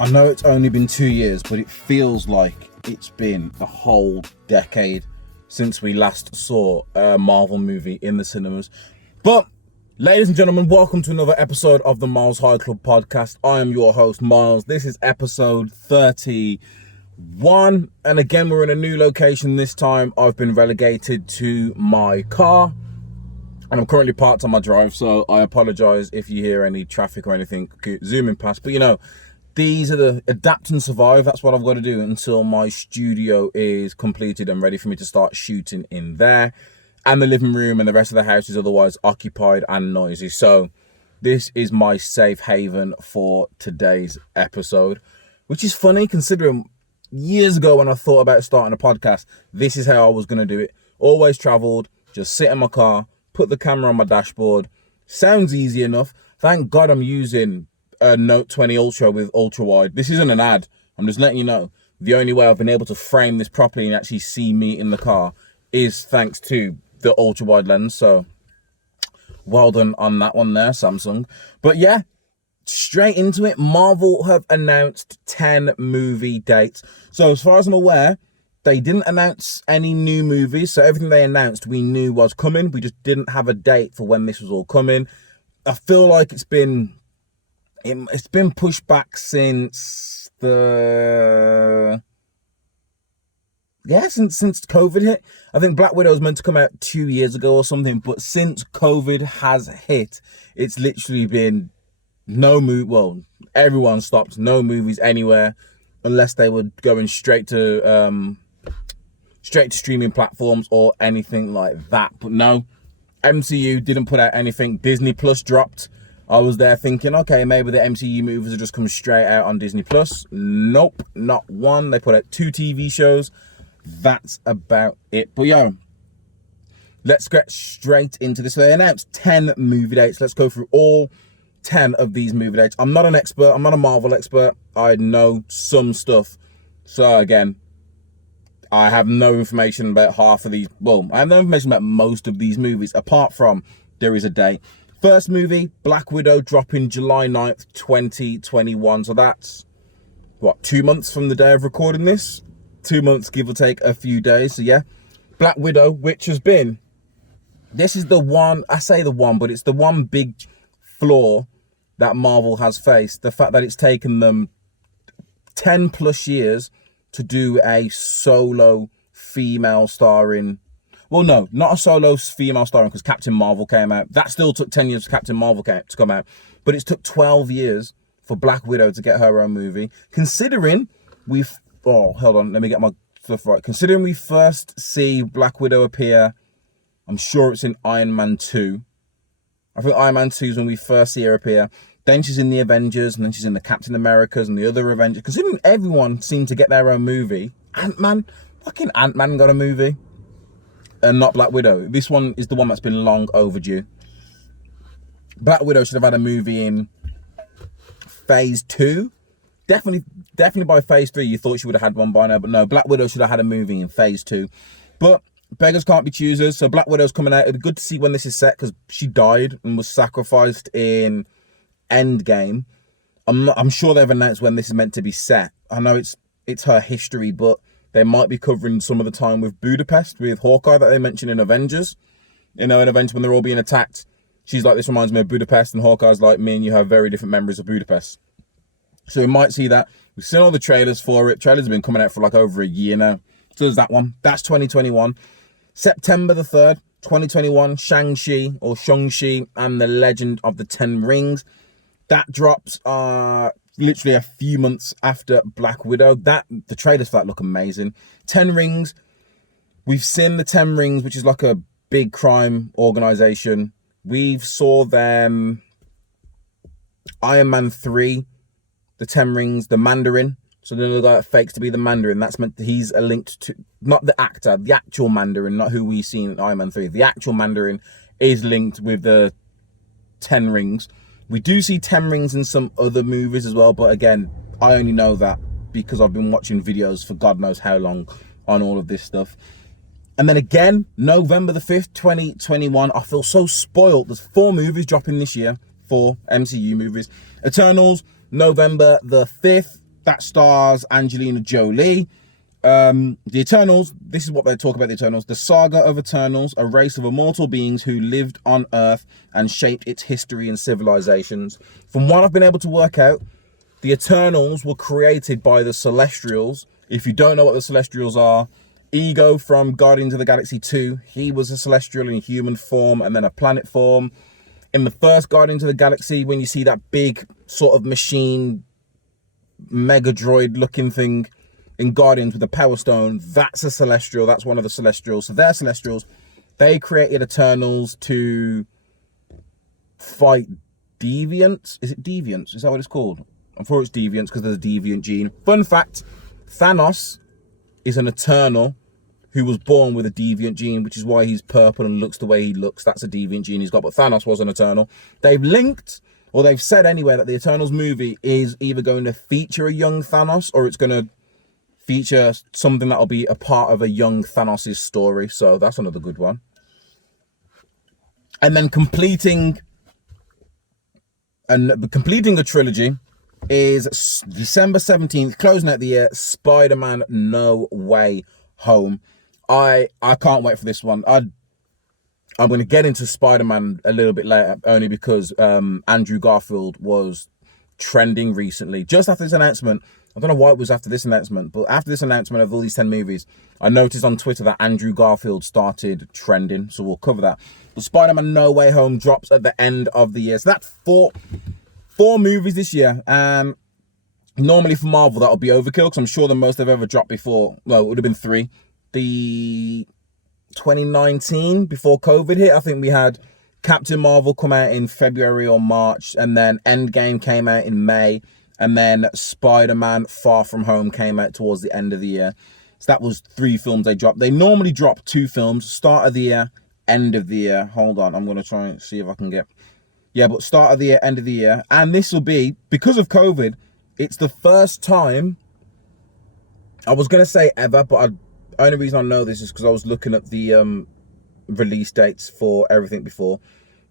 I know it's only been 2 years, but it feels like it's been a whole decade since we last saw a Marvel movie in the cinemas. But, ladies and gentlemen, welcome to another episode of the MylesHighClubPodcast. I am your host, Myles. This is episode 31. And again, we're in a new location this time. I've been relegated to my car. And I'm currently parked on my drive, so I apologise if you hear any traffic or anything zooming past. But, you know, these are the adapt and survive. That's what I've got to do until my studio is completed and ready for me to start shooting in there. And the living room and the rest of the house is otherwise occupied and noisy. So this is my safe haven for today's episode, which is funny considering years ago when I thought about starting a podcast, this is how I was going to do it. Always travelled, just sit in my car, put the camera on my dashboard. Sounds easy enough. Thank God I'm using a Note 20 Ultra with ultra wide. This isn't an ad. I'm just letting you know. The only way I've been able to frame this properly and actually see me in the car is thanks to the ultra wide lens. So well done on that one there, Samsung. But yeah, straight into it. Marvel have announced 10 movie dates. So as far as I'm aware, they didn't announce any new movies. So everything they announced we knew was coming. We just didn't have a date for when this was all coming. I feel like it's been pushed back since since COVID hit. I think Black Widow was meant to come out 2 years ago or something, but since COVID has hit, it's literally been no movie. Well, everyone stopped. No movies anywhere unless they were going straight to streaming platforms or anything like that. But no, MCU didn't put out anything. Disneyplus dropped. I was there thinking, okay, maybe the MCU movies will just come straight out on Disneyplus. Nope, not one. They put out 2 TV shows. That's about it. But yo, let's get straight into this. So they announced 10 movie dates. Let's go through all 10 of these movie dates. I'm not an expert. I'm not a Marvel expert. I know some stuff. So again, I have no information about half of these. Well, I have no information about most of these movies, apart from there is a date. First movie, Black Widow, dropping July 9th, 2021. So that's, what, 2 months from the day of recording this? 2 months, give or take a few days. So yeah, Black Widow, which has been, this is the one, I say the one, but it's the one big flaw that Marvel has faced. The fact that it's taken them 10 plus years to do a solo female starring. Well, no, not a solo female starring, because Captain Marvel came out. That still took 10 years for Captain Marvel to come out. But it's took 12 years for Black Widow to get her own movie. Considering hold on, let me get my stuff right. Considering we first see Black Widow appear, I'm sure it's in Iron Man 2. I think Iron Man 2 is when we first see her appear. Then she's in the Avengers, and then she's in the Captain Americas and the other Avengers. Considering everyone seemed to get their own movie, fucking Ant-Man got a movie. And not Black Widow. This one is the one that's been long overdue. Black Widow should have had a movie in phase 2. Definitely by phase 3 you thought she would have had one by now, but no, Black Widow should have had a movie in phase 2. But beggars can't be choosers, so Black Widow's coming out. It'd be good to see when this is set, because she died and was sacrificed in Endgame. I'm sure they've announced when this is meant to be set. I know it's her history, but they might be covering some of the time with Budapest, with Hawkeye that they mentioned in Avengers. You know, in Avengers when they're all being attacked, she's like, this reminds me of Budapest, and Hawkeye's like, me and you have very different memories of Budapest. So we might see that. We've seen all the trailers for it. Trailers have been coming out for like over a year now. So there's that one. That's 2021. September the 3rd, 2021, Shang-Chi and the Legend of the Ten Rings. That drops literally a few months after Black Widow. The trailers for that look amazing. 10 Rings. We've seen the 10 Rings, which is like a big crime organization. We've saw them Iron Man 3, the 10 Rings, the Mandarin. So the little guy that fakes to be the Mandarin, that's meant he's a linked to, not the actor, the actual Mandarin, not who we've seen in Iron Man 3. The actual Mandarin is linked with the 10 Rings. We do see 10 Rings in some other movies as well, but again, I only know that because I've been watching videos for God knows how long on all of this stuff. And then again, November the 5th, 2021, I feel so spoiled. There's 4 movies dropping this year, 4 MCU movies. Eternals, November the 5th. That stars Angelina Jolie. The Eternals, this is what they talk about the Eternals. The saga of Eternals, a race of immortal beings who lived on Earth and shaped its history and civilizations. From what I've been able to work out, the Eternals were created by the Celestials. If you don't know what the Celestials are, Ego from Guardians of the Galaxy 2, he was a Celestial in human form and then a planet form. In the first Guardians of the Galaxy, when you see that big sort of machine, Mega Droid looking thing in Guardians with the Power Stone, that's a Celestial. That's one of the Celestials. So they're Celestials. They created Eternals to fight Deviants. Is it Deviants? Is that what it's called? I'm sure it's Deviants because there's a Deviant gene. Fun fact, Thanos is an Eternal who was born with a Deviant gene, which is why he's purple and looks the way he looks. That's a Deviant gene he's got, but Thanos was an Eternal. They've linked, or they've said anyway, that the Eternals movie is either going to feature a young Thanos or it's going to feature something that'll be a part of a young Thanos' story. So that's another good one. And then completing a trilogy is December 17th, closing out the year, Spider-Man No Way Home. I can't wait for this one. I'm going to get into Spider-Man a little bit later, only because Andrew Garfield was trending recently. Just after this announcement, I don't know why it was after this announcement, but after this announcement of all these 10 movies, I noticed on Twitter that Andrew Garfield started trending, so we'll cover that. But Spider-Man No Way Home drops at the end of the year. So that's four movies this year. Normally for Marvel, that'll be overkill, because I'm sure the most they've ever dropped before, well, it would have been 3. The 2019, before COVID hit, I think we had Captain Marvel come out in February or March, and then Endgame came out in May, and then Spider-Man Far From Home came out towards the end of the year. So that was 3 films they dropped. They normally drop 2 films, start of the year, end of the year. Hold on, I'm going to try and see if I can get... Yeah, but start of the year, end of the year. And this will be, because of COVID, it's the first time, I was going to say ever, but only reason I know this is because I was looking at the release dates for everything before.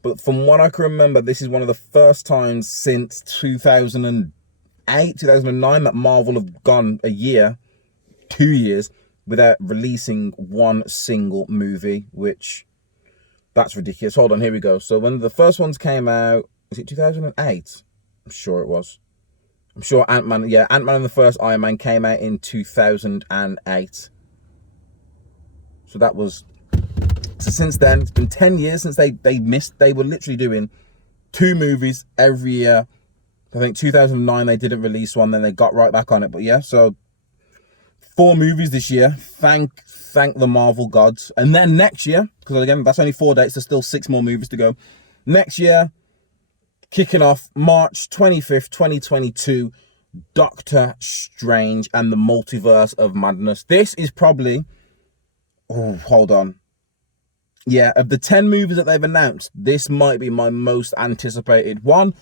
But from what I can remember, this is one of the first times since 2008, 2009 that Marvel have gone a year, 2 years, without releasing one single movie, which, that's ridiculous. Hold on, here we go. So when the first ones came out, was it 2008? I'm sure it was. I'm sure Ant-Man, yeah, Ant-Man and the first Iron Man came out in 2008. So that was, so since then, it's been 10 years since they were literally doing 2 movies every year. I think 2009 they didn't release one, then they got right back on it. But yeah, so 4 movies this year. Thank the Marvel gods. And then next year, because again, that's only 4 dates, there's still 6 more movies to go. Next year, kicking off March 25th, 2022, Doctor Strange and the Multiverse of Madness. This is probably... Oh, hold on. Yeah, of the 10 movies that they've announced, this might be my most anticipated one.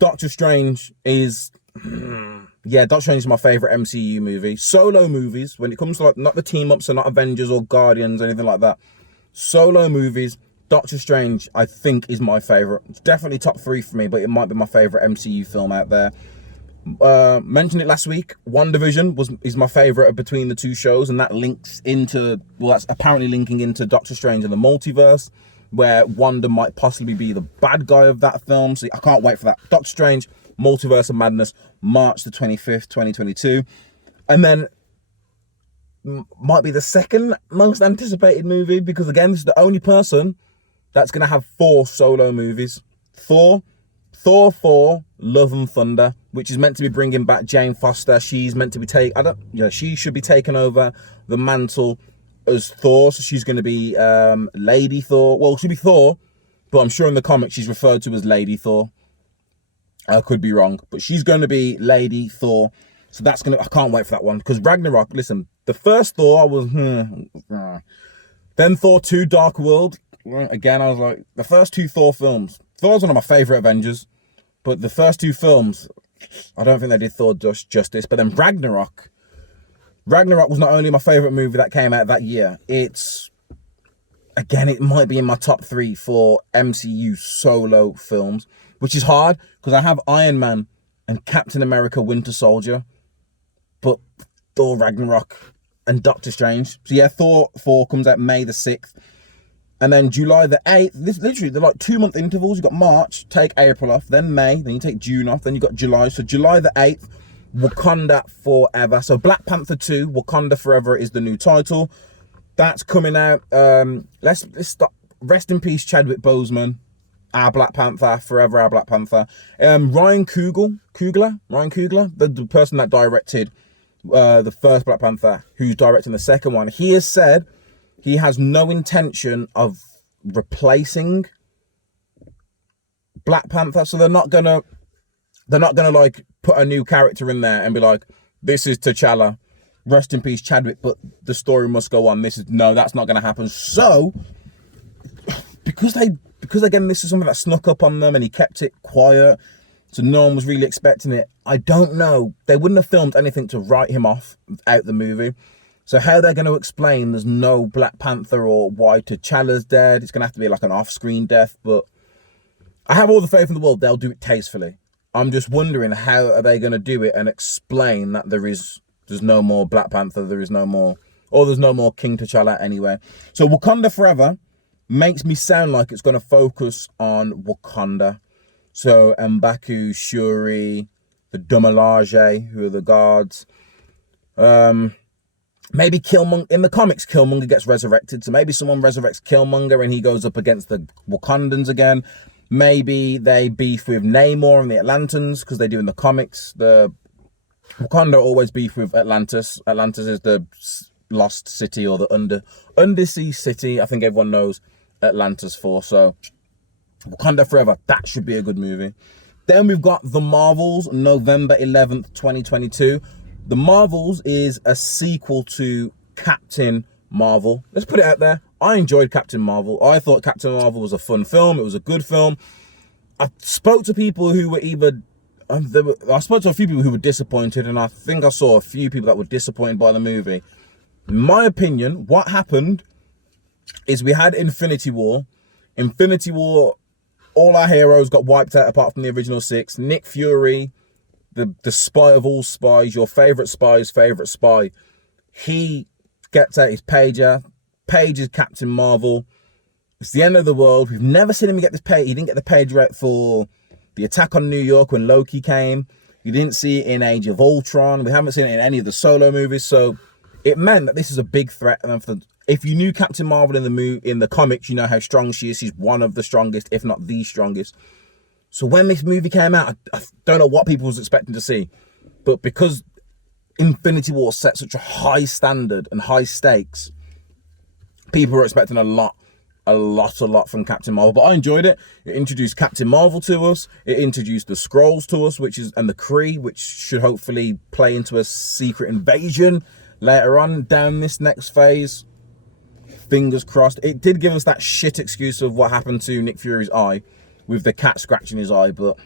Doctor Strange is... yeah, Doctor Strange is my favourite MCU movie. Solo movies, when it comes to, like, not the team-ups, so not Avengers or Guardians or anything like that. Solo movies, Doctor Strange, I think, is my favourite. It's definitely top 3 for me, but it might be my favourite MCU film out there. Mentioned it last week, WandaVision is my favourite between the 2 shows, and that links into, well, that's apparently linking into Doctor Strange and the Multiverse, where Wanda might possibly be the bad guy of that film. So I can't wait for that. Doctor Strange, Multiverse of Madness, March the 25th, 2022. And then might be the second most anticipated movie, because again, this is the only person that's going to have 4 solo movies. Thor 4, Love and Thunder, which is meant to be bringing back Jane Foster. She's meant to be she should be taking over the mantle as Thor. So she's going to be Lady Thor. Well, she'll be Thor, but I'm sure in the comics she's referred to as Lady Thor. I could be wrong, but she's going to be Lady Thor. So that's going to, I can't wait for that one, because Ragnarok, listen, the first Thor, I was, then Thor 2, Dark World. Again, I was like, the first 2 Thor films, Thor's one of my favourite Avengers, but the first 2 films, I don't think they did Thor justice. But then Ragnarok was not only my favourite movie that came out that year, it's, again, it might be in my top 3 for MCU solo films, which is hard, because I have Iron Man and Captain America Winter Soldier but Thor Ragnarok and Doctor Strange. So yeah, Thor 4 comes out May the 6th. And then July the 8th, this literally, they're like 2 month intervals. You've got March, take April off, then May, then you take June off, then you've got July. So July the 8th, Wakanda Forever. So Black Panther 2, Wakanda Forever is the new title. That's coming out. Let's stop. Rest in peace, Chadwick Boseman, our Black Panther, forever our Black Panther. Ryan Coogler, the person that directed the first Black Panther, who's directing the second one, he has said he has no intention of replacing Black Panther. So they're not gonna like put a new character in there and be like, this is T'Challa, rest in peace Chadwick, but the story must go on. No, that's not gonna happen. So because again, this is something that snuck up on them and he kept it quiet, so no one was really expecting it. I don't know. They wouldn't have filmed anything to write him off out the movie. So how they're going to explain there's no Black Panther or why T'Challa's dead, it's going to have to be like an off-screen death. But I have all the faith in the world they'll do it tastefully. I'm just wondering, how are they going to do it and explain that there's no more Black Panther, there's no more King T'Challa anyway. So Wakanda Forever makes me sound like it's going to focus on Wakanda. So M'Baku, Shuri, the Dumalage, who are the guards. Maybe Killmonger, in the comics, Killmonger gets resurrected. So maybe someone resurrects Killmonger and he goes up against the Wakandans again. Maybe they beef with Namor and the Atlantans, because they do in the comics. The Wakanda always beef with Atlantis. Atlantis is the lost city, or the undersea city. I think everyone knows Atlantis for. So Wakanda Forever, that should be a good movie. Then we've got The Marvels, November 11th, 2022. The Marvels is a sequel to Captain Marvel. Let's put it out there. I enjoyed Captain Marvel. I thought Captain Marvel was a fun film. It was a good film. I spoke to people who were I spoke to a few people who were disappointed, and I think I saw a few people that were disappointed by the movie. In my opinion, what happened is we had Infinity War. Infinity War, all our heroes got wiped out apart from the original 6. Nick Fury, the spy of all spies, your favorite spy's favorite spy, he gets out his pager. Page is Captain Marvel. It's the end of the world. We've never seen him get this page. He didn't get the pager out for the attack on New York when Loki came. You didn't see it in Age of Ultron. We haven't seen it in any of the solo movies. So it meant that this is a big threat. And if you knew Captain Marvel in the comics, you know how strong she is. She's one of the strongest, if not the strongest. So when this movie came out, I don't know what people was expecting to see. But because Infinity War set such a high standard and high stakes, people were expecting a lot from Captain Marvel. But I enjoyed it. It introduced Captain Marvel to us. It introduced the Skrulls to us, and the Kree, which should hopefully play into a secret invasion later on down this next phase. Fingers crossed. It did give us that shit excuse of what happened to Nick Fury's eye, with the cat scratching his eye. But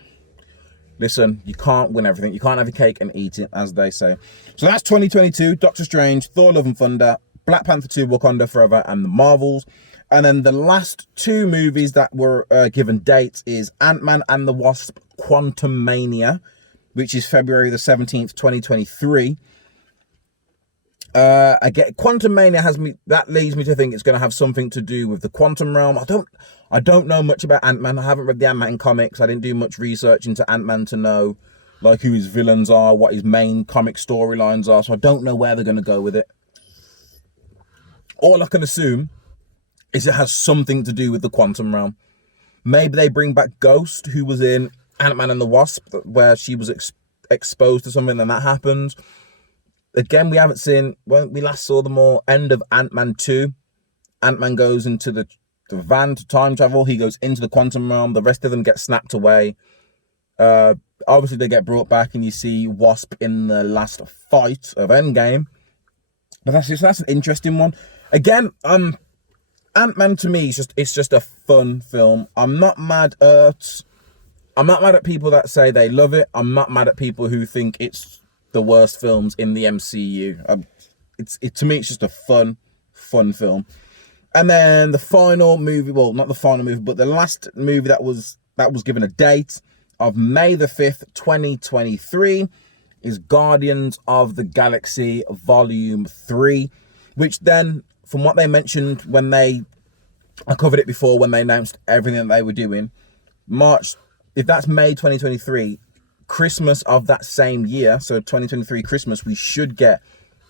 listen, you can't win everything. You can't have your cake and eat it, as they say. So that's 2022. Doctor Strange, Thor Love and Thunder, Black Panther 2, Wakanda Forever, and The Marvels. And then the last 2 movies that were given dates is Ant-Man and the Wasp Quantumania, which is February the 17th, 2023. Again, Quantumania that leads me to think it's going to have something to do with the quantum realm. I don't know much about Ant-Man. I haven't read the Ant-Man comics. I didn't do much research into Ant-Man to know like who his villains are, what his main comic storylines are. So I don't know where they're going to go with it. All I can assume is it has something to do with the quantum realm. Maybe they bring back Ghost, who was in Ant-Man and the Wasp, where she was exposed to something and that happened. Again, we haven't seen, when we last saw them all, end of Ant-Man 2. Ant-Man goes into the van to time travel. He goes into the quantum realm. The rest of them get snapped away. Obviously, they get brought back, and you see Wasp in the last fight of Endgame. But that's an interesting one. Again, Ant-Man to me it's just a fun film. I'm not mad at people that say they love it. I'm not mad at people who think it's the worst films in the MCU. To me, it's just a fun film. And then the final movie, well, not the final movie, but the last movie that was given a date of May the 5th, 2023, is Guardians of the Galaxy Volume 3, which then, from what they mentioned when I covered it before, when they announced everything that they were doing, March, if that's May 2023, Christmas of that same year, so 2023 Christmas, we should get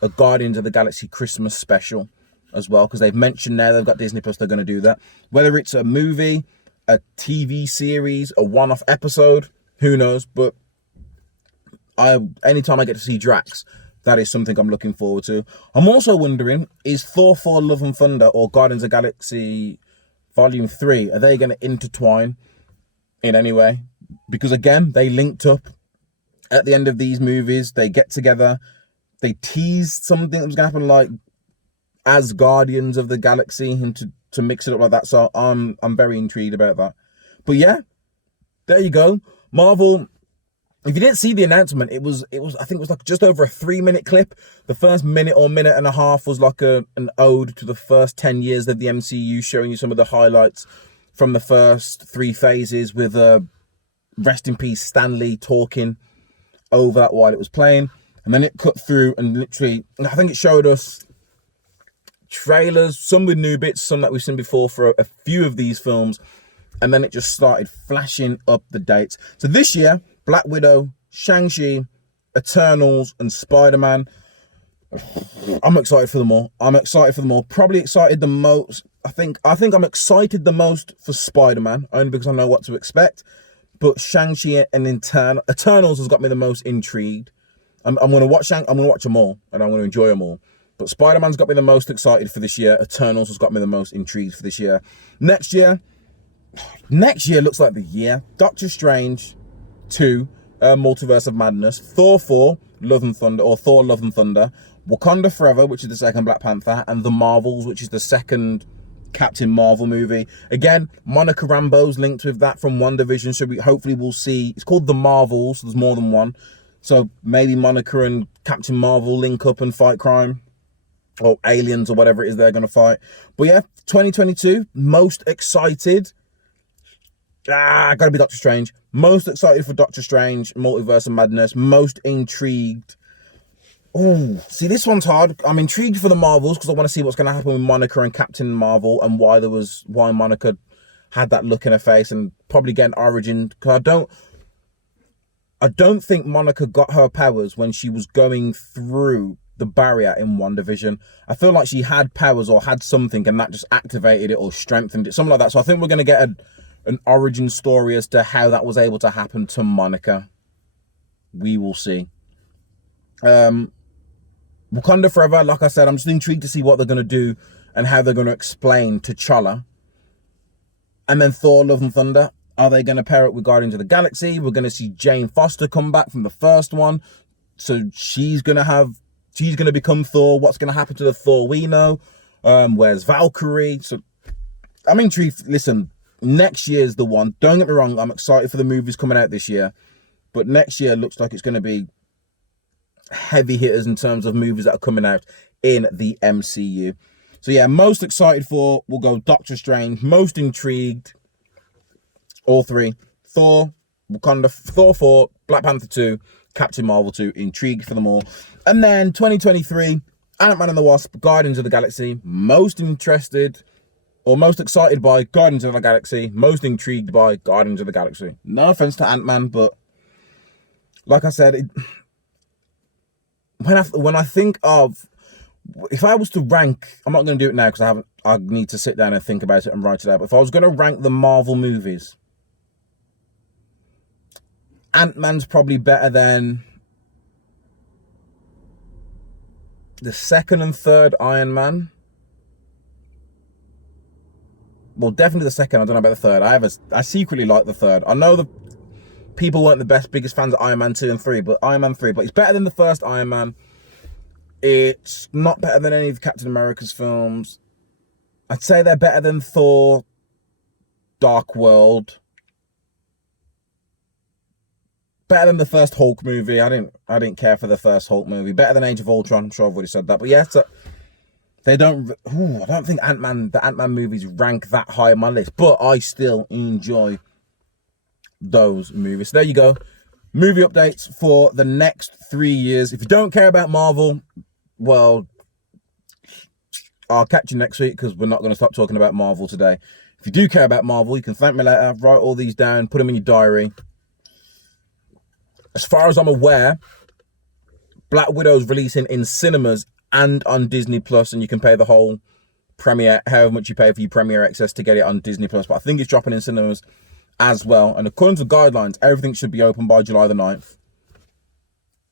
a Guardians of the Galaxy Christmas special as well, because they've mentioned now they've got Disneyplus, they're going to do that. Whether it's a movie, a TV series, a one-off episode, who knows, but anytime I get to see Drax, that is something I'm looking forward to. I'm also wondering, is Thor 4 Love and Thunder or Guardians of the Galaxy Volume 3, are they going to intertwine in any way? Because again, they linked up at the end of these movies, they get together, they teased something that was going to happen, like as Guardians of the Galaxy, and to mix it up like that. So I'm very intrigued about that. But yeah, there you go. Marvel, if you didn't see the announcement, it was I think it was like just over a 3-minute clip. The first minute or minute and a half was like an ode to the first 10 years of the MCU, showing you some of the highlights from the first 3 phases, with rest in peace Stan Lee talking over that while it was playing. And then it cut through and literally, I think it showed us trailers, some with new bits, some that we've seen before for a few of these films. And then it just started flashing up the dates. So this year, Black Widow, Shang-Chi, Eternals, and SpiderMan. I'm excited for them all. Probably excited the most. I think I'm excited the most for Spider-Man, only because I know what to expect. But Shang-Chi and Eternals has got me the most intrigued. I'm gonna watch them all, and I'm gonna enjoy them all. But Spider-Man's got me the most excited for this year. Eternals has got me the most intrigued for this year. Next year looks like the year. Doctor Strange 2, Multiverse of Madness, Thor 4, Love and Thunder, or Thor Love and Thunder, Wakanda Forever, which is the second Black Panther, and The Marvels, which is the second Captain Marvel movie. Again, Monica Rambeau's linked with that from WandaVision, so hopefully we'll see. It's called The Marvels, so there's more than one. So maybe Monica and Captain Marvel link up and fight crime, or aliens, or whatever it is they're going to fight. But yeah, 2022, most excited. Gotta be Doctor Strange. Most excited for Doctor Strange, Multiverse of Madness. Most intrigued. Oh, see, this one's hard. I'm intrigued for the Marvels because I want to see what's going to happen with Monica and Captain Marvel, and why Monica had that look in her face, and probably get an origin. Because I don't think Monica got her powers when she was going through the barrier in WandaVision. I feel like she had powers or had something, and that just activated it or strengthened it, something like that. So I think we're going to get an origin story as to how that was able to happen to Monica. We will see. Wakanda Forever, like I said, I'm just intrigued to see what they're going to do and how they're going to explain T'Challa. And then Thor Love and Thunder, are they going to pair it with Guardians of the Galaxy? We're going to see Jane Foster come back from the first one, so she's going to become Thor. What's going to happen to the Thor we know? Where's Valkyrie? So I'm intrigued. Listen, next year's the one. Don't get me wrong, I'm excited for the movies coming out this year, but next year looks like it's going to be heavy hitters in terms of movies that are coming out in the MCU. So yeah, most excited for, we'll go Doctor Strange. Most intrigued, all 3. Thor, Wakanda, Thor 4, Black Panther 2, Captain Marvel 2. Intrigued for them all. And then 2023, Ant-Man and the Wasp, Guardians of the Galaxy. Most interested or most excited by Guardians of the Galaxy. Most intrigued by Guardians of the Galaxy. No offense to Ant-Man, but like I said, when I think of, if I was to rank, I'm not going to do it now because I need to sit down and think about it and write it out. But if I was going to rank the Marvel movies, Ant-Man's probably better than the second and third Iron Man. Well, definitely the second. I don't know about the third. I secretly like the third. I know the people weren't the biggest fans of Iron Man 2 and 3, but Iron Man 3. But it's better than the first Iron Man. It's not better than any of Captain America's films. I'd say they're better than Thor, Dark World. Better than the first Hulk movie. I didn't care for the first Hulk movie. Better than Age of Ultron. I'm sure I've already said that. But yeah, so I don't think the Ant-Man movies rank that high on my list. But I still enjoy those movies. So there you go. movie updates for the next 3 years. If you don't care about Marvel, well, I'll catch you next week because we're not going to stop talking about Marvel today. If you do care about Marvel, you can thank me later. Write all these down, put them in your diary. As far as I'm aware, Black Widow's releasing in cinemas and on Disneyplus, and you can pay the whole premiere, however much you pay for your premiere access to get it on Disneyplus. But I think it's dropping in cinemas as well. And according to guidelines, everything should be open by July the 9th.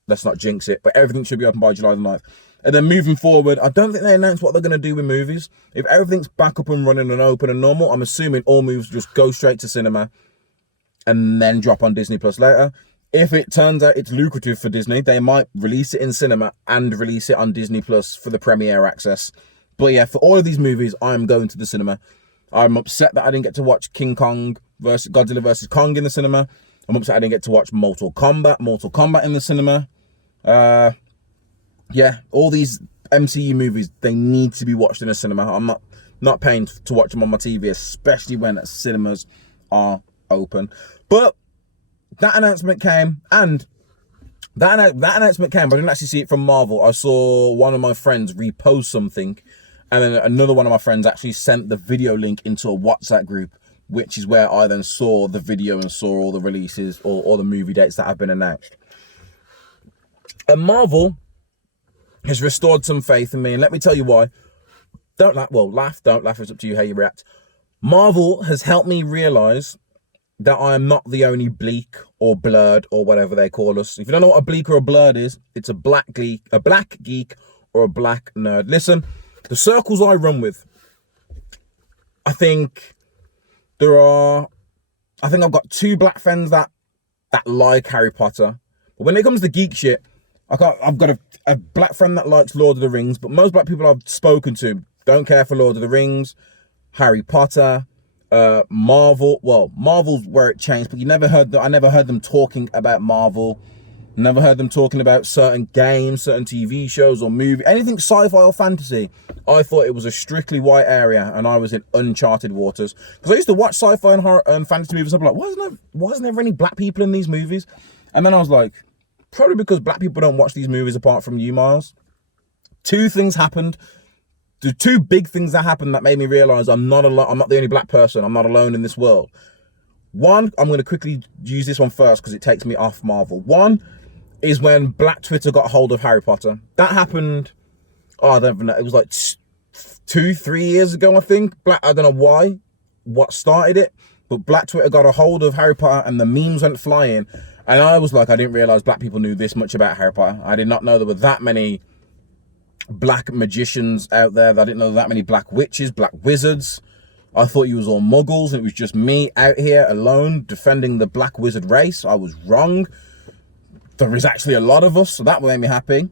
Let's not jinx it, but everything should be open by July the 9th. And then moving forward, I don't think they announced what they're going to do with movies. If everything's back up and running and open and normal, I'm assuming all movies just go straight to cinema and then drop on Disneyplus later. If it turns out it's lucrative for Disney, they might release it in cinema and release it on Disneyplus for the premiere access. But yeah, for all of these movies, I'm going to the cinema. I'm upset that I didn't get to watch Godzilla vs. Kong in the cinema. I'm upset I didn't get to watch Mortal Kombat in the cinema. Yeah, all these MCU movies, they need to be watched in a cinema. I'm not paying to watch them on my TV, especially when cinemas are open. But that announcement came, and that announcement came, but I didn't actually see it from Marvel. I saw one of my friends repost something, and then another one of my friends actually sent the video link into a WhatsApp group, which is where I then saw the video and saw all the releases or all the movie dates that have been announced. And Marvel has restored some faith in me, and let me tell you why. Don't laugh. Well, laugh. Don't laugh. It's up to you how you react. Marvel has helped me realize that I am not the only bleak or blurred or whatever they call us. If you don't know what a bleak or a blurred is, it's a black geek or a black nerd. Listen, the circles I run with, I think I've got 2 black friends that like Harry Potter. But when it comes to geek shit, I've got a black friend that likes Lord of the Rings, but most black people I've spoken to don't care for Lord of the Rings, Harry Potter, Marvel. Well, Marvel's where it changed, but I never heard them talking about Marvel. Never heard them talking about certain games, certain TV shows or movies, anything sci-fi or fantasy. I thought it was a strictly white area, and I was in uncharted waters. Because I used to watch sci-fi and horror and fantasy movies, and I'm like, wasn't there any black people in these movies? And then I was like, probably because black people don't watch these movies apart from you, Myles. 2 things happened. The 2 big things that happened that made me realize I'm not alone. I'm not the only black person. I'm not alone in this world. One, I'm going to quickly use this one first because it takes me off Marvel. One is when Black Twitter got a hold of Harry Potter. That happened, I don't know, it was like 2-3 years ago, I think. I don't know what started it, but Black Twitter got a hold of Harry Potter and the memes went flying. And I was like, I didn't realize black people knew this much about Harry Potter. I did not know there were that many black magicians out there. I didn't know that many black witches, black wizards. I thought you was all muggles. It was just me out here alone defending the black wizard race. I was wrong. There is actually a lot of us, so that made me happy.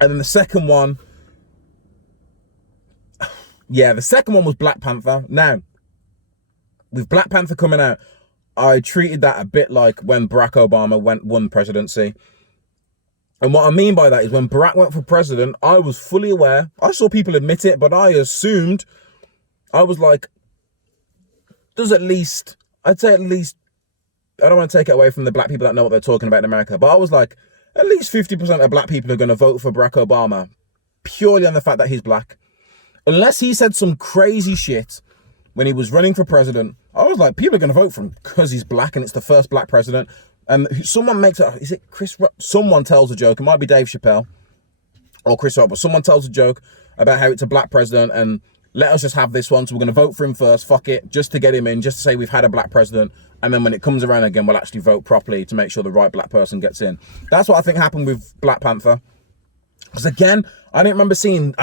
And then the second one, the second one was Black Panther. Now, with Black Panther coming out, I treated that a bit like when Barack Obama won the presidency. And what I mean by that is when Barack went for president, I was fully aware. I saw people admit it, but I assumed, I was like, I'd say at least, I don't want to take it away from the black people that know what they're talking about in America, but I was like, at least 50% of black people are going to vote for Barack Obama purely on the fact that he's black. Unless he said some crazy shit when he was running for president, I was like, people are going to vote for him because he's black and it's the first black president. And someone makes it, is it Chris Rock? Someone tells a joke, it might be Dave Chappelle or Chris Rock, but someone tells a joke about how it's a black president and let us just have this one, so we're going to vote for him first, fuck it, just to get him in, just to say we've had a black president, and then when it comes around again, we'll actually vote properly to make sure the right black person gets in. That's what I think happened with Black Panther. Because again, I don't remember seeing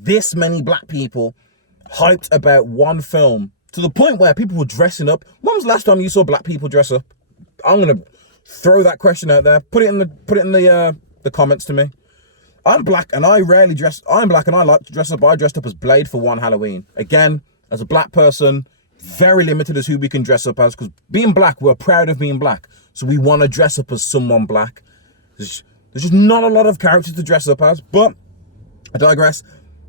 this many black people hyped about one film, to the point where people were dressing up. When was the last time you saw black people dress up? I'm going to throw that question out there. Put it in the comments to me. I'm black and I rarely dress. I'm black and I like to dress up. I dressed up as Blade for one Halloween. Again, as a black person, very limited as who we can dress up as, because being black, we're proud of being black. So we want to dress up as someone black. There's just not a lot of characters to dress up as, but I digress.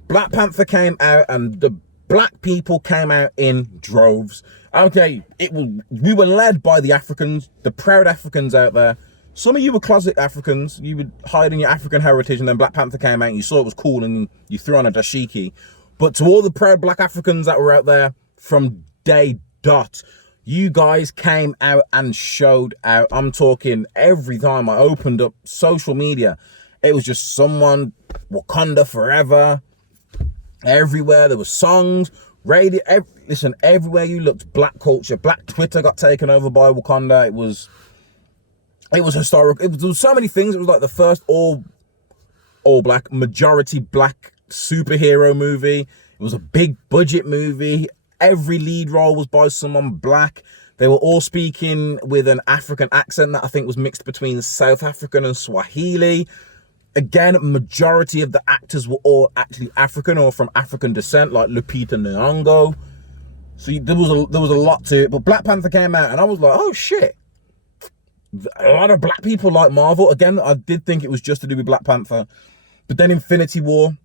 Black Panther came out and the black people came out in droves. Okay, we were led by the Africans, the proud Africans out there. Some of you were closet Africans. You would hide in your African heritage, and then Black Panther came out and you saw it was cool and you threw on a dashiki. But to all the proud black Africans that were out there from day dot, you guys came out and showed out. I'm talking every time I opened up social media, it was just someone, Wakanda forever. Everywhere there were songs, radio. Listen, everywhere you looked, black culture. Black Twitter got taken over by Wakanda. It was historic. There was so many things. It was like the first all black, majority black superhero movie. It was a big budget movie. Every lead role was by someone black. They were all speaking with an African accent that I think was mixed between South African and Swahili. Again, majority of the actors were all actually African or from African descent, like Lupita Nyong'o. So there was a lot to it. But Black Panther came out and I was like, oh shit. A lot of black people like Marvel. Again, I did think it was just to do with Black Panther. But then Infinity War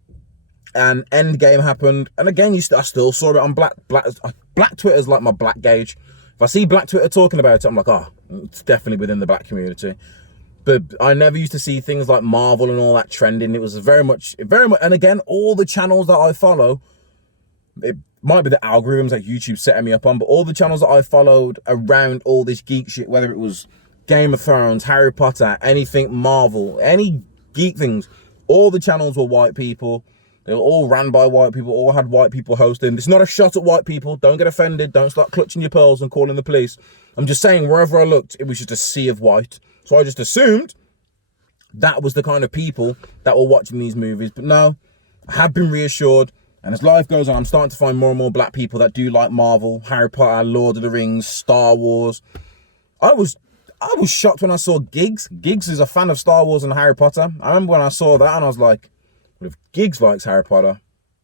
and Endgame happened. And again, I still saw it on Black Twitter's like my black gauge. If I see Black Twitter talking about it, I'm like, oh, it's definitely within the black community. But I never used to see things like Marvel and all that trending. It was very much, and again, all the channels that I follow, it might be the algorithms that YouTube setting me up on, but all the channels that I followed around all this geek shit, whether it was Game of Thrones, Harry Potter, anything Marvel, any geek things, all the channels were white people. They were all ran by white people, all had white people hosting. It's not a shot at white people. Don't get offended. Don't start clutching your pearls and calling the police. I'm just saying, wherever I looked, it was just a sea of white. So I just assumed that was the kind of people that were watching these movies. But no, I have been reassured. And as life goes on, I'm starting to find more and more black people that do like Marvel, Harry Potter, Lord of the Rings, Star Wars. I was shocked when I saw Giggs. Giggs is a fan of Star Wars and Harry Potter. I remember when I saw that and I was like, well, if Giggs likes Harry Potter,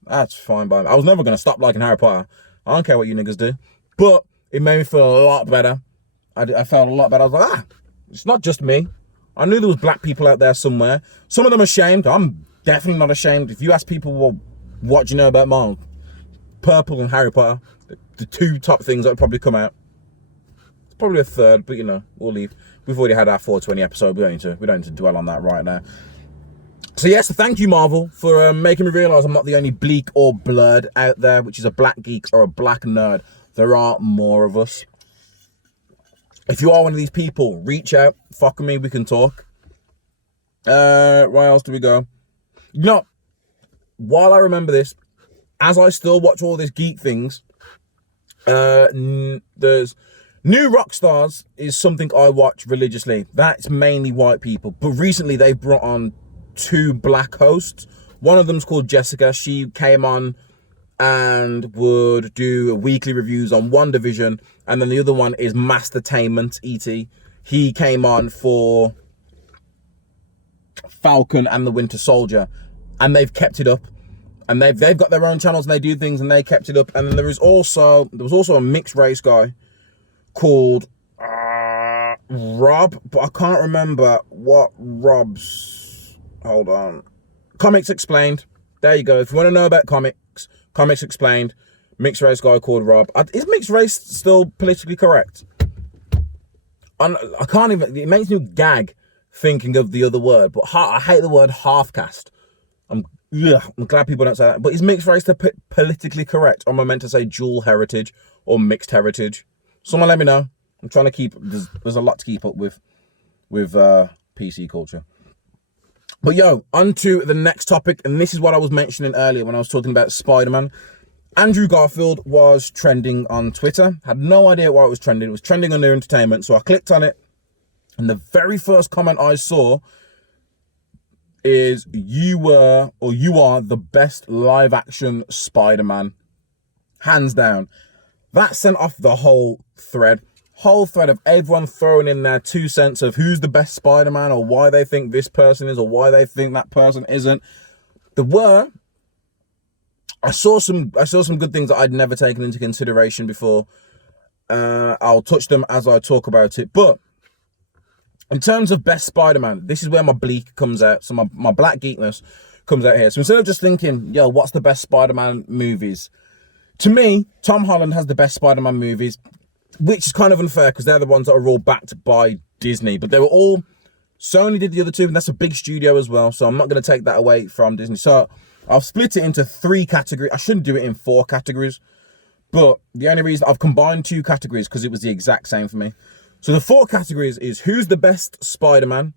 that's fine by me. I was never going to stop liking Harry Potter. I don't care what you niggas do. But it made me feel a lot better. I felt a lot better. I was like, it's not just me. I knew there was black people out there somewhere. Some of them are ashamed. I'm definitely not ashamed. If you ask people, well, what do you know about Myles? Purple and Harry Potter, the two top things that would probably come out. It's probably a third, but you know, we'll leave. We've already had our 420 episode. We don't need to dwell on that right now. So yes, thank you, Marvel, for making me realise I'm not the only bleak or blurred out there, which is a black geek or a black nerd. There are more of us. If you are one of these people, reach out, fuck with me, we can talk. Where else do we go? No, while I remember this, as I still watch all these geek things, there's new rock stars is something I watch religiously. That's mainly white people, but recently they've brought on 2 black hosts. One of them's called Jessica. She came on and would do weekly reviews on One Division, and then the other one is Mastertainment ET. He came on for Falcon and the Winter Soldier, and they've kept it up, and they've got their own channels and they do things and they kept it up. And then there was also a mixed race guy called Rob, but I can't remember what Rob's, hold on, Comics Explained. There you go. If you want to know about Comics Explained, mixed race guy called Rob. Is mixed race still politically correct? I can't even, it makes me gag thinking of the other word, but I hate the word half caste. I'm glad people don't say that. But is mixed race politically correct? Or am I meant to say dual heritage or mixed heritage? Someone let me know. I'm trying to keep, there's a lot to keep up with PC culture. But yo, on to the next topic, and this is what I was mentioning earlier when I was talking about SpiderMan. Andrew Garfield was trending on Twitter. Had no idea why it was trending. It was trending under entertainment, so I clicked on it, and the very first comment I saw is, you are the best live action Spider-Man, hands down. That sent off the whole thread of everyone throwing in their 2 cents of who's the best Spider-Man, or why they think this person is, or why they think that person isn't. I saw some good things that I'd never taken into consideration before. I'll touch them as I talk about it. But in terms of best Spider-Man, this is where my bleak comes out. So my black geekness comes out here. So instead of just thinking, yo, what's the best Spider-Man movies? To me, Tom Holland has the best Spider-Man movies. which is kind of unfair because they're the ones that are all backed by Disney, but they were all, Sony did the other two, and that's a big studio as well, so I'm not going to take that away from Disney. So I've split it into 3 categories. I shouldn't do it in 4 categories, but the only reason I've combined 2 categories because it was the exact same for me. So the 4 categories is who's the best Spider-Man,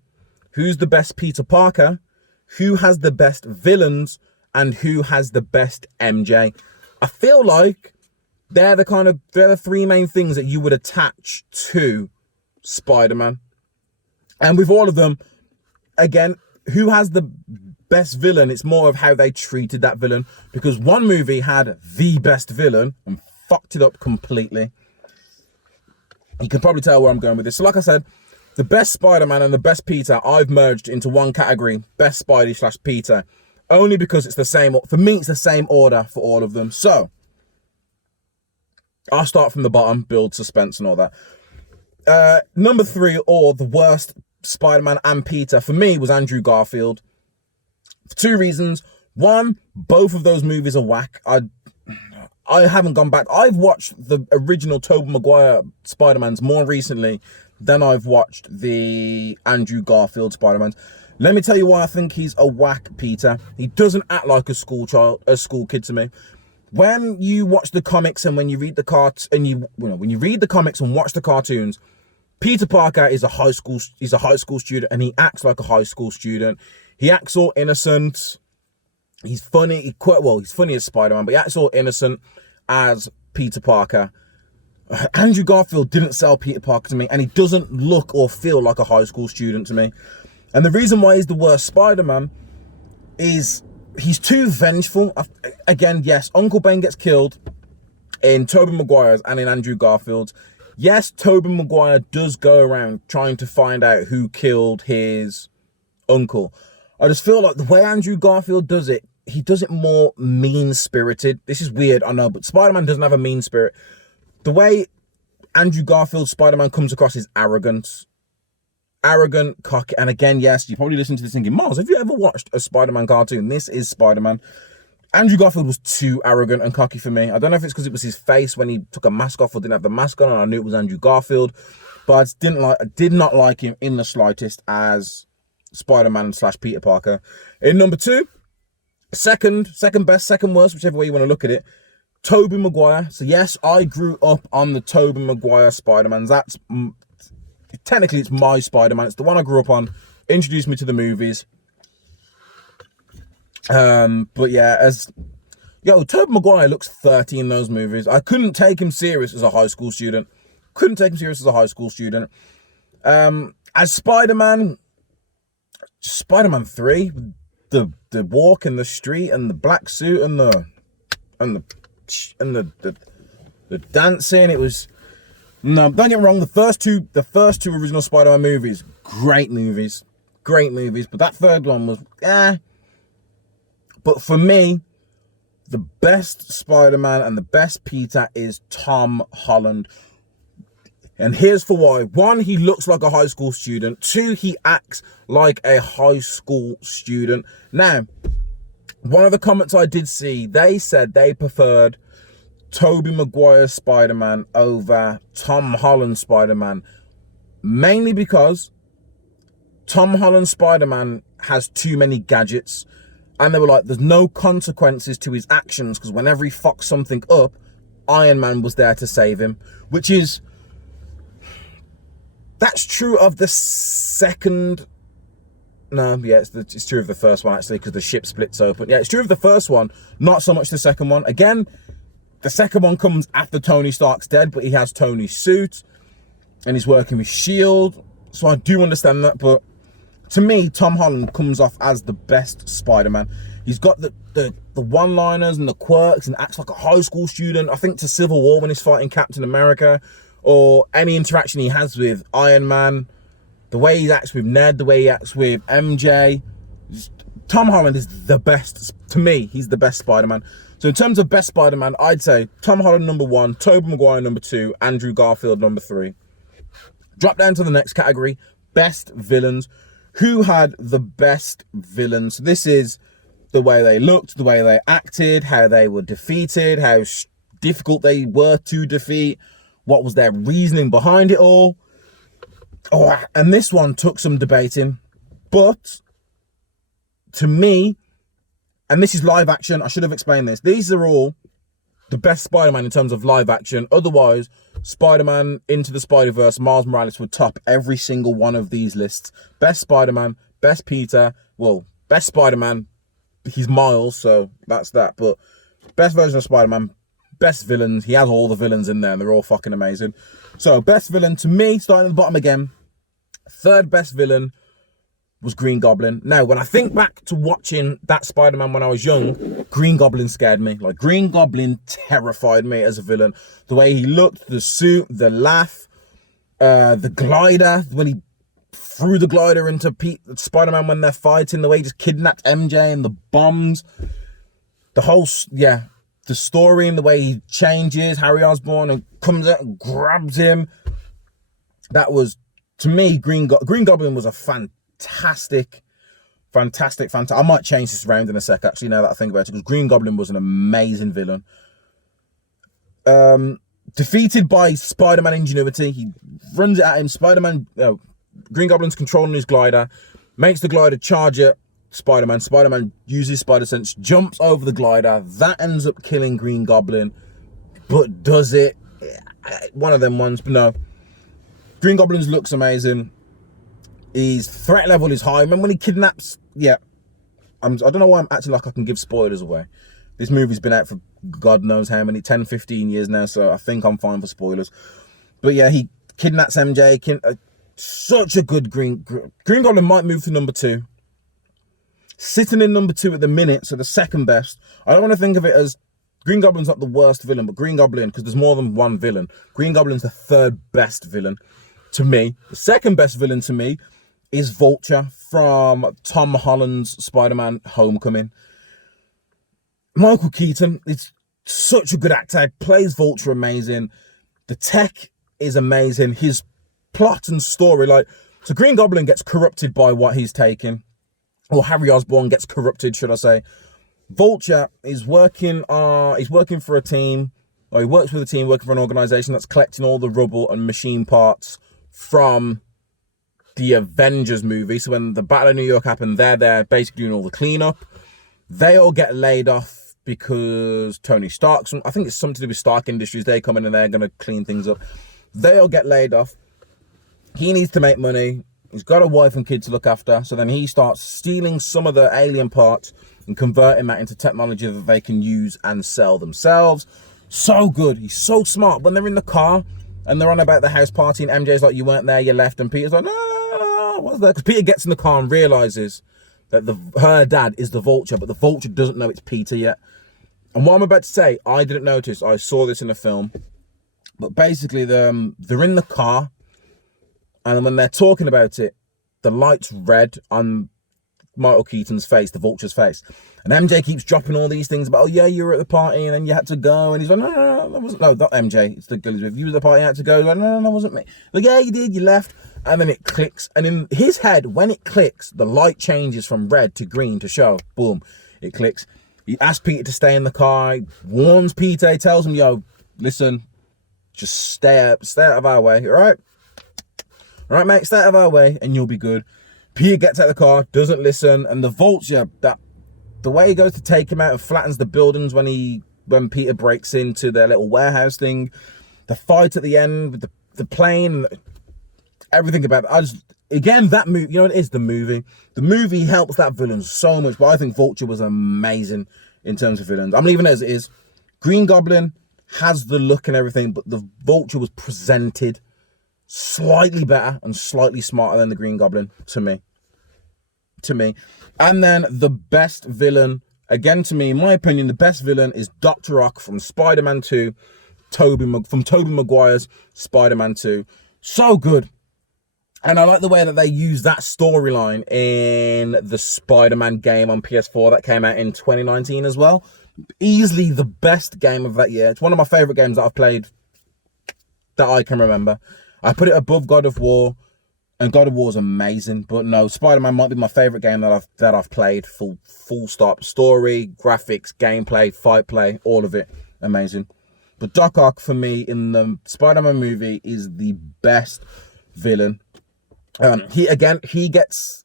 who's the best Peter Parker, who has the best villains, and who has the best MJ. I feel like they're the 3 main things that you would attach to Spider-Man. And with all of them, again, who has the best villain? It's more of how they treated that villain, because one movie had the best villain and fucked it up completely. You can probably tell where I'm going with this. So like I said, the best Spider-Man and the best Peter, I've merged into one category, best Spidey / Peter, only because it's the same, for me, it's the same order for all of them. So I'll start from the bottom, build suspense and all that. Number 3, or the worst Spider-Man and Peter, for me, was Andrew Garfield. For 2 reasons. One, both of those movies are whack. I haven't gone back. I've watched the original Tobey Maguire Spider-Mans more recently than I've watched the Andrew Garfield Spider-Mans. Let me tell you why I think he's a whack Peter. He doesn't act like a school kid to me. When you watch the comics and when you read the when you read the comics and watch the cartoons, Peter Parker is a high school student, and he acts like a high school student. He acts all innocent. He's funny. He's funny as Spider-Man, but he acts all innocent as Peter Parker. Andrew Garfield didn't sell Peter Parker to me, and he doesn't look or feel like a high school student to me. And the reason why he's the worst Spider-Man is he's too vengeful. Again, yes, Uncle Ben gets killed in Tobey Maguire's and in Andrew Garfield's. Yes, Tobey Maguire does go around trying to find out who killed his uncle. I just feel like the way Andrew Garfield does it, he does it more mean-spirited. This is weird, I know, but Spider-Man doesn't have a mean spirit. The way Andrew Garfield's Spider-Man comes across is arrogant, cocky. And again, yes, you probably listen to this thinking, Myles, have you ever watched a Spider-Man cartoon? This is Spider-Man. Andrew Garfield was too arrogant and cocky for me. I don't know if it's because it was his face when he took a mask off or didn't have the mask on, and I knew it was Andrew Garfield, but I did not like him in the slightest as Spider-Man / Peter Parker. In number 2, second best, second worst, whichever way you want to look at it, Tobey Maguire. So yes, I grew up on the Tobey Maguire Spider-Mans. That's technically, it's my Spider-Man. It's the one I grew up on. Introduced me to the movies. But yeah, Tobey Maguire looks 30 in those movies. I couldn't take him serious as a high school student. As Spider-Man 3, the walk in the street and the black suit and the dancing, it was, no, don't get me wrong, the first two original Spider-Man movies, great movies, but that third one was But for me, the best Spider-Man and the best Peter is Tom Holland. And here's for why. 1, he looks like a high school student. 2, he acts like a high school student. Now, one of the comments I did see, they said they preferred Tobey Maguire's Spider-Man over Tom Holland's Spider-Man, mainly because Tom Holland's Spider-Man has too many gadgets. And they were like, there's no consequences to his actions, because whenever he fucks something up, Iron Man was there to save him. Which is, that's true of the second, no, yeah, it's true of the first one, actually, because the ship splits open. Yeah, it's true of the first one, not so much the second one. Again, the second one comes after Tony Stark's dead, but he has Tony's suit, and he's working with S.H.I.E.L.D., so I do understand that, but to me, Tom Holland comes off as the best Spider-Man. He's got the one-liners and the quirks and acts like a high school student. I think to Civil War when he's fighting Captain America, or any interaction he has with Iron Man, the way he acts with Ned, the way he acts with MJ. Tom Holland is the best. To me, he's the best Spider-Man. So in terms of best Spider-Man, I'd say Tom Holland number 1, Tobey Maguire number 2, Andrew Garfield number 3. Drop down to the next category, best villains. Who had the best villains? This is the way they looked, the way they acted, how they were defeated, how difficult they were to defeat, What was their reasoning behind it all? Oh, and this one took some debating, but to me, and this is live action, I should have explained this. These are all the best Spider-Man in terms of live action. Otherwise, Spider-Man Into the Spider-Verse, Miles Morales would top every single one of these lists. Best Spider-Man, best Peter, well, best Spider-Man, he's Miles, so that's that. But best version of Spider-Man, best villains, he has all the villains in there and they're all fucking amazing. So best villain to me, starting at the bottom again, third best villain was Green Goblin. Now, when I think back to watching that Spider-Man when I was young, Green Goblin scared me. Like, Green Goblin terrified me as a villain. The way he looked, the suit, the laugh, the glider, when he threw the glider into Spider-Man when they're fighting, the way he just kidnapped MJ and the bombs. The whole, yeah, the story and the way he changes, Harry Osborn, and comes out and grabs him. That was, to me, Green Goblin was a fantastic. I might change this round in a sec, actually, now that I think about it, because Green Goblin was an amazing villain. Defeated by Spider-Man ingenuity, he runs it at him. Green Goblin's controlling his glider, makes the glider charge at Spider-Man. Spider-Man uses spider sense, jumps over the glider. That ends up killing Green Goblin. But does it? One of them ones, but no. Green Goblin looks amazing. His threat level is high. Remember when he kidnaps? Yeah. I don't know why I'm acting like I can give spoilers away. This movie's been out for God knows how many, 10, 15 years now, so I think I'm fine for spoilers. But yeah, he kidnaps MJ. Such a good Green Goblin might move to number 2. Sitting in number 2 at the minute, so the second best. I don't want to think of it as Green Goblin's not the worst villain, but Green Goblin, because there's more than one villain. Green Goblin's the third best villain to me. The second best villain to me is Vulture from Tom Holland's Spider-Man Homecoming. Michael Keaton is such a good actor. He plays Vulture amazing. The tech is amazing. His plot and story, so Green Goblin gets corrupted by what he's taking. Or Harry Osborn gets corrupted, should I say. Vulture is working for a team, or he works with a team, working for an organization that's collecting all the rubble and machine parts from the Avengers movie. So when the Battle of New York happened, they're there basically doing all the cleanup. They all get laid off because Tony Stark, I think it's something to do with Stark Industries, they come in and they're going to clean things up. They all get laid off. He needs to make money. He's got a wife and kid to look after. So then he starts stealing some of the alien parts and converting that into technology that they can use and sell themselves. So good. He's so smart. When they're in the car and they're on about the house party and MJ's like, you weren't there, you left. And Peter's like, no, what's that? Because Peter gets in the car and realizes that her dad is the Vulture, but the Vulture doesn't know it's Peter yet. And what I'm about to say, I didn't notice. I saw this in a film. But basically, they're in the car. And when they're talking about it, the light's red on Michael Keaton's face, the Vulture's face. And MJ keeps dropping all these things about, oh yeah, you were at the party and then you had to go. And he's like, no, that wasn't, no, not MJ. It's the girl who's with you. You were at the party, you had to go. He's like, no, that wasn't me. Like, yeah, you did, you left. And then it clicks. And in his head, when it clicks, the light changes from red to green to show. Boom, it clicks. He asks Peter to stay in the car. He warns Peter, he tells him, yo, listen, just stay out of our way, all right? All right, mate, stay out of our way and you'll be good. Peter gets out of the car, doesn't listen, and the Vulture, the way he goes to take him out and flattens the buildings when Peter breaks into their little warehouse thing, the fight at the end with the plane, everything about it. Again, that movie, you know, it is the movie. The movie helps that villain so much, but I think Vulture was amazing in terms of villains. I'm leaving it as it is. Green Goblin has the look and everything, but the Vulture was presented slightly better and slightly smarter than the Green Goblin to me. And then the best villain, again to me, in my opinion, the best villain is Dr. Ock from Spider-Man 2, Tobey Maguire's Spider-Man 2. So good. And I like the way that they use that storyline in the Spider-Man game on PS4 that came out in 2019 as well. Easily the best game of that year. It's one of my favorite games that I've played that I can remember. I put it above God of War, and God of War is amazing. But no, Spider-Man might be my favorite game that I've played. Full stop. Story, graphics, gameplay, fight play, all of it amazing. But Doc Ock, for me, in the Spider-Man movie, is the best villain. He gets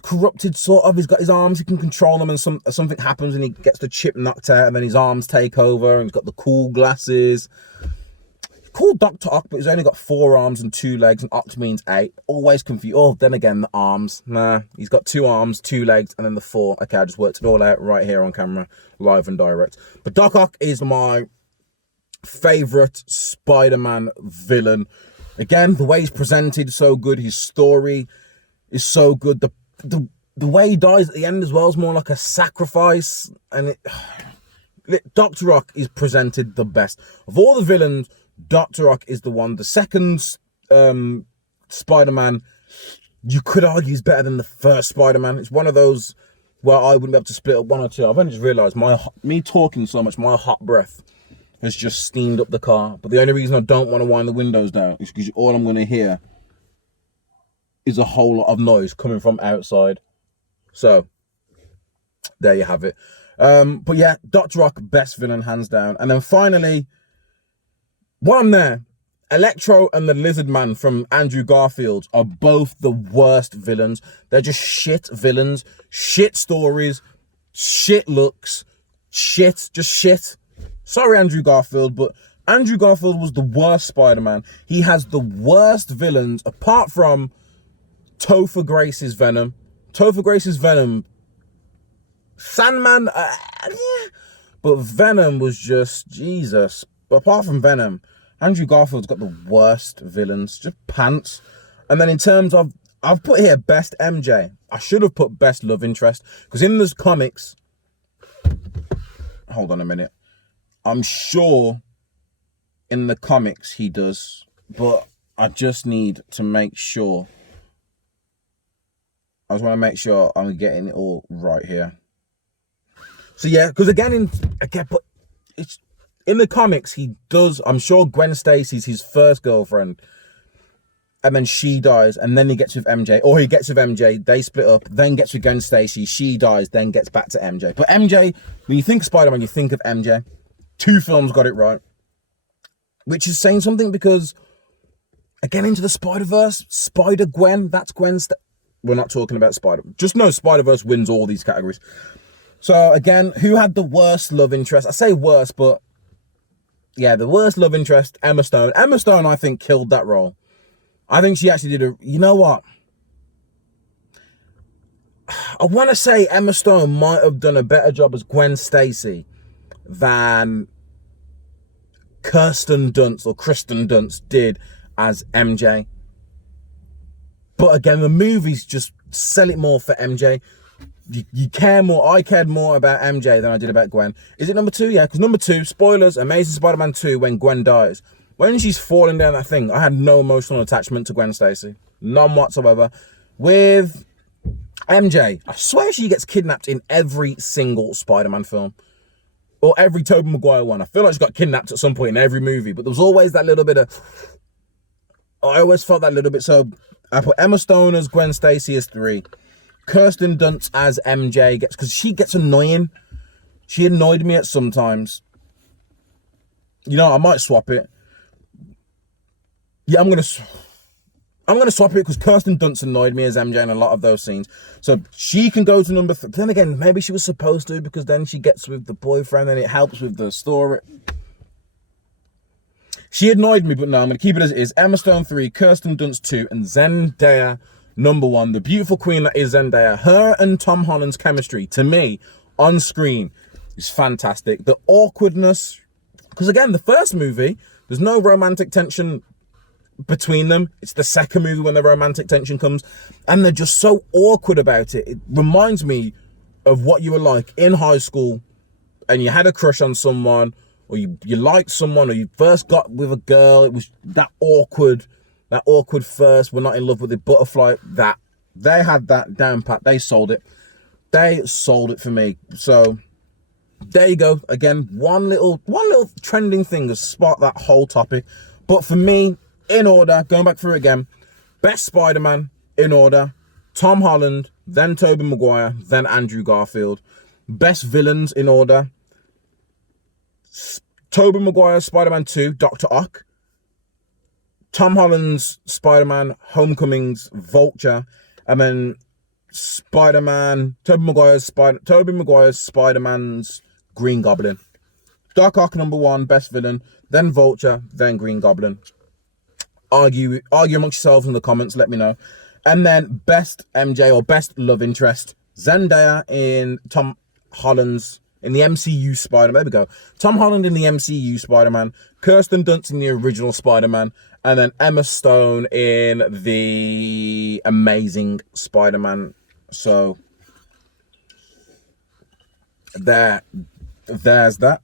corrupted, sort of. He's got his arms, he can control them, and something happens and he gets the chip knocked out, and then his arms take over, and he's got the cool glasses. Called Dr. Ock, but he's only got 4 arms and 2 legs, and Oct means 8. Always confused. Oh, then again, the arms. Nah, he's got 2 arms, 2 legs, and then the 4. Okay, I just worked it all out right here on camera, live and direct. But Doc Ock is my favorite Spider-Man villain. Again, the way he's presented is so good. His story is so good. The way he dies at the end as well is more like a sacrifice. And Dr. Ock is presented the best. Of all the villains, Dr. Ock is the one. The second Spider-Man, you could argue, is better than the first Spider-Man. It's one of those where I wouldn't be able to split up one or two. I've only just realised me talking so much, my hot breath has just steamed up the car. But the only reason I don't want to wind the windows down is because all I'm going to hear is a whole lot of noise coming from outside. So, there you have it. But yeah, Dr. Ock, best villain, hands down. And then finally, while I'm there, Electro and the Lizard Man from Andrew Garfield are both the worst villains. They're just shit villains, shit stories, shit looks, just shit. Sorry, Andrew Garfield, but Andrew Garfield was the worst Spider-Man. He has the worst villains, apart from Topher Grace's Venom. Topher Grace's Venom, Sandman, yeah. But Venom was just, Jesus. But apart from Venom, Andrew Garfield's got the worst villains, just pants. And then in terms of, I've put here best MJ. I should have put best love interest, because in those comics, hold on a minute, I'm sure in the comics he does, but I just need to make sure. I just want to make sure I'm getting it all right here. So yeah, because but it's in the comics he does. I'm sure Gwen Stacy's his first girlfriend, and then she dies, and then he gets with MJ, or he gets with MJ. They split up, then gets with Gwen Stacy. She dies, then gets back to MJ. But MJ, when you think of Spider-Man, you think of MJ. 2 films got it right, which is saying something, because again, Into the Spider-Verse, Spider-Gwen, that's Gwen's. We're not talking about just know Spider-Verse wins all these categories. So again, who had the worst love interest? I say worst, but yeah, the worst love interest, Emma Stone. Emma Stone, I think, killed that role. I think she actually did you know what? I want to say Emma Stone might have done a better job as Gwen Stacy than Kristen Dunst did as MJ. But again, the movies just sell it more for MJ. You care more. I cared more about MJ than I did about Gwen. Is it number 2? Yeah, because number 2, spoilers, Amazing Spider-Man 2, when Gwen dies. When she's falling down that thing, I had no emotional attachment to Gwen Stacy. None whatsoever. With MJ, I swear she gets kidnapped in every single Spider-Man film. Or every Tobey Maguire one. I feel like she got kidnapped at some point in every movie. But there was always that little bit of... I always felt that little bit. So I put Emma Stone as Gwen Stacy as 3. Kirsten Dunst as MJ because she gets annoying. She annoyed me at sometimes. You know, I might swap it. Yeah, I'm gonna swap it because Kirsten Dunst annoyed me as MJ in a lot of those scenes. So she can go to number 3. Then again, maybe she was supposed to, because then she gets with the boyfriend and it helps with the story. She annoyed me, but no, I'm gonna keep it as it is. Emma Stone 3, Kirsten Dunst 2, and Zendaya number 1. The beautiful queen that is Zendaya. Her and Tom Holland's chemistry, to me, on screen, is fantastic. The awkwardness, because again, the first movie, there's no romantic tension between them. It's the second movie when the romantic tension comes, and they're just so awkward about it. It reminds me of what you were like in high school, and you had a crush on someone, or you liked someone, or you first got with a girl. It was that awkward first, we're not in love with the butterfly. That they had that down pat. They sold it for me. So there you go. Again, one little trending thing to spot that whole topic. But for me, in order, going back through it again, best Spider-Man in order: Tom Holland, then Tobey Maguire, then Andrew Garfield. Best villains in order: Tobey Maguire's Spider-Man 2, Dr. Ock. Tom Holland's Spider-Man Homecoming's Vulture. And then Tobey Maguire's Spider-Man's Green Goblin. Doc Ock number 1, best villain, then Vulture, then Green Goblin. Argue amongst yourselves in the comments, let me know. And then best MJ or best love interest, Zendaya in Tom Holland's, in the MCU Spider-Man. There we go. Tom Holland in the MCU Spider-Man, Kirsten Dunst in the original Spider-Man, and then Emma Stone in the Amazing Spider-Man. So there's that.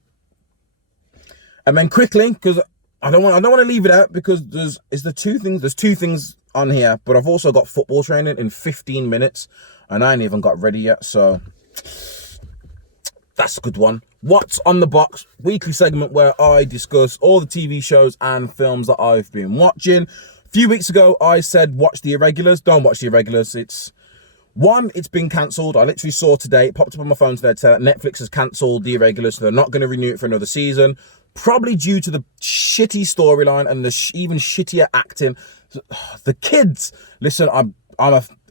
And then quickly, because I don't want to leave it out, because there's two things on here, but I've also got football training in 15 minutes and I ain't even got ready yet, so that's a good one. What's on the Box, weekly segment where I discuss all the TV shows and films that I've been watching. A few weeks ago, I said watch The Irregulars. Don't watch The Irregulars. It's been cancelled. I literally saw today, it popped up on my phone today, that Netflix has cancelled The Irregulars, so they're not going to renew it for another season. Probably due to the shitty storyline and the even shittier acting. The kids, listen, I'm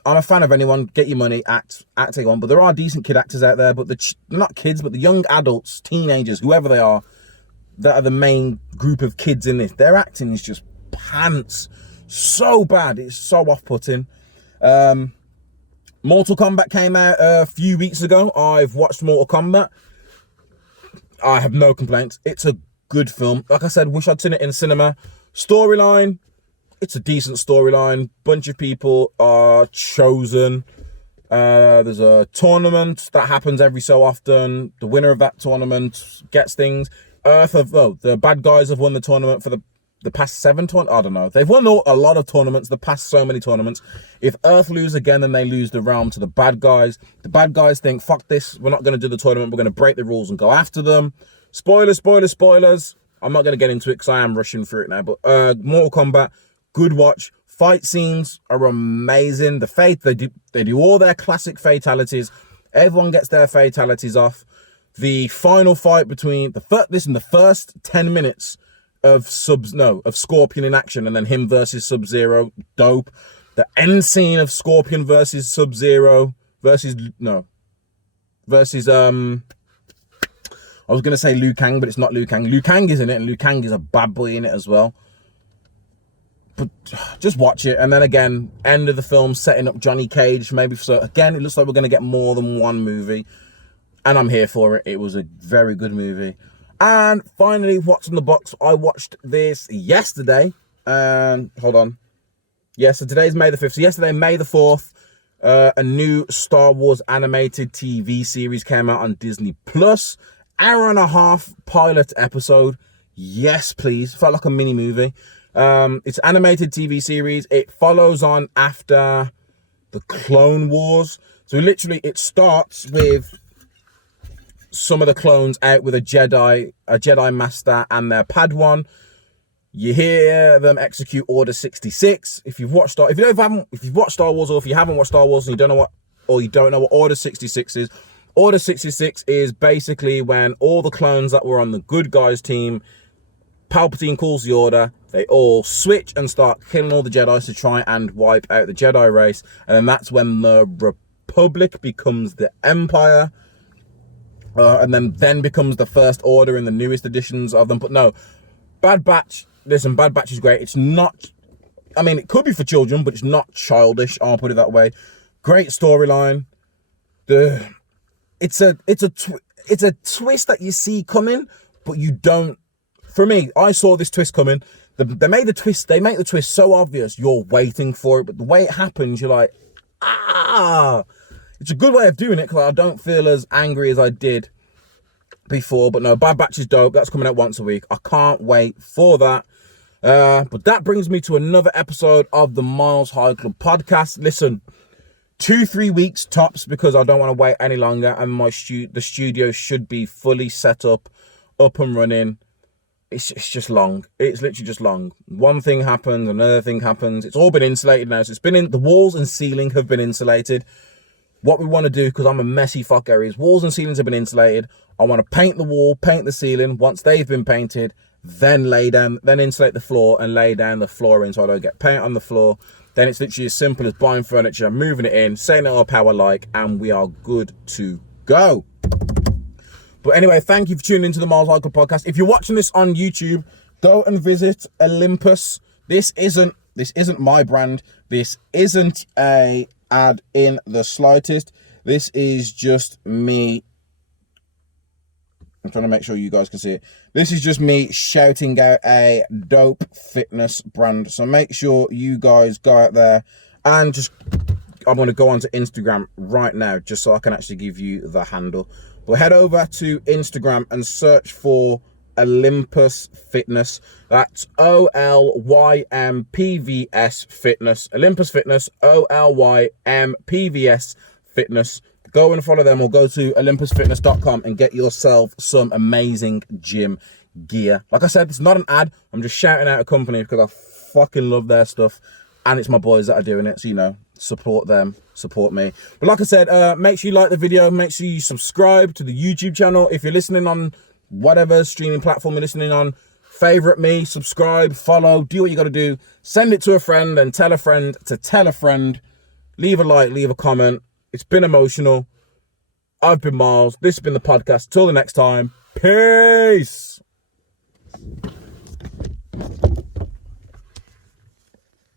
a fan of anyone. Get your money, act on. But there are decent kid actors out there. But they're not kids, but the young adults, teenagers, whoever they are, that are the main group of kids in this. Their acting is just pants. So bad. It's so off-putting. Mortal Kombat came out a few weeks ago. I've watched Mortal Kombat. I have no complaints. It's a good film. Like I said, wish I'd seen it in cinema. Storyline, it's a decent storyline. Bunch of people are chosen. There's a tournament that happens every so often. The winner of that tournament gets things. The bad guys have won the tournament for the past 7 tournaments. I don't know. They've won a lot of tournaments, the past so many tournaments. If Earth lose again, then they lose the realm to the bad guys. The bad guys think, fuck this, we're not going to do the tournament, we're going to break the rules and go after them. Spoilers. I'm not going to get into it because I am rushing through it now. But Mortal Kombat, good watch. Fight scenes are amazing. They do all their classic fatalities. Everyone gets their fatalities off. The final fight between the first 10 minutes of Scorpion in action, and then him versus Sub-Zero, dope. The end scene of Scorpion versus Sub-Zero versus I was gonna say Liu Kang, but it's not Liu Kang. Liu Kang is in it, and Liu Kang is a bad boy in it as well. But just watch it, and then again, end of the film, setting up Johnny Cage. Maybe so. Again, it looks like we're gonna get more than one movie, and I'm here for it. It was a very good movie. And finally, what's in the box? I watched this yesterday. Hold on. Yeah, so today's May the 5th. So yesterday, May the 4th, a new Star Wars animated TV series came out on Disneyplus. Hour and a half pilot episode. Yes, please. Felt like a mini movie. It's animated TV series. It follows on after the Clone Wars. So literally, it starts with some of the clones out with a Jedi Master and their Padawan. You hear them execute Order 66. If you've watched Star Wars, or if you haven't watched Star Wars and you don't know what Order 66 is, Order 66 is basically when all the clones that were on the good guys team, Palpatine calls the order, they all switch and start killing all the Jedis to try and wipe out the Jedi race, and then that's when the Republic becomes the Empire. And then becomes the First Order in the newest editions of them. But no, Bad Batch, listen, Bad Batch is great. It's not, I mean, it could be for children, but it's not childish, I'll put it that way. Great storyline. It's a twist that you see coming, but you don't. For me, I saw this twist coming. They make the twist so obvious, you're waiting for it, but the way it happens, you're like, ah. It's a good way of doing it, because I don't feel as angry as I did before. But no, Bad Batch is dope. That's coming out once a week. I can't wait for that. But that brings me to another episode of the Myles High Club podcast. Listen, 2-3 weeks tops, because I don't want to wait any longer, and the studio should be fully set up and running. It's just long. It's literally just long. One thing happens, another thing happens. It's all been insulated now. So it's been the walls and ceiling have been insulated. what we want to do, because I'm a messy fucker, is walls and ceilings have been insulated. I want to paint the wall, paint the ceiling. Once they've been painted, then insulate the floor and lay down the flooring so I don't get paint on the floor. Then it's literally as simple as buying furniture, moving it in, setting it up how I like, and we are good to go. But anyway, thank you for tuning into the MylesHighClub podcast. If you're watching this on YouTube, go and visit Olympus. This isn't my brand. This isn't a ad in the slightest. This is just me. I'm trying to make sure you guys can see it. This is just me shouting out a dope fitness brand. So make sure you guys go out there and just, I'm going to go onto Instagram right now just so I can actually give you the handle. But head over to Instagram and search for Olympus Fitness. That's OLYMPVS Fitness. Olympus Fitness, OLYMPVS Fitness. Go and follow them, or go to olympusfitness.com and get yourself some amazing gym gear. Like I said, it's not an ad. I'm just shouting out a company because I fucking love their stuff. And it's my boys that are doing it. So, you know, support them, support me. But like I said, make sure you like the video. Make sure you subscribe to the YouTube channel. If you're listening on whatever streaming platform you're listening on, favorite me, subscribe, follow, do what you got to do. Send it to a friend and tell a friend to tell a friend. Leave a like, leave a comment. It's been emotional. I've been Myles. This has been the podcast. Till the next time. Peace.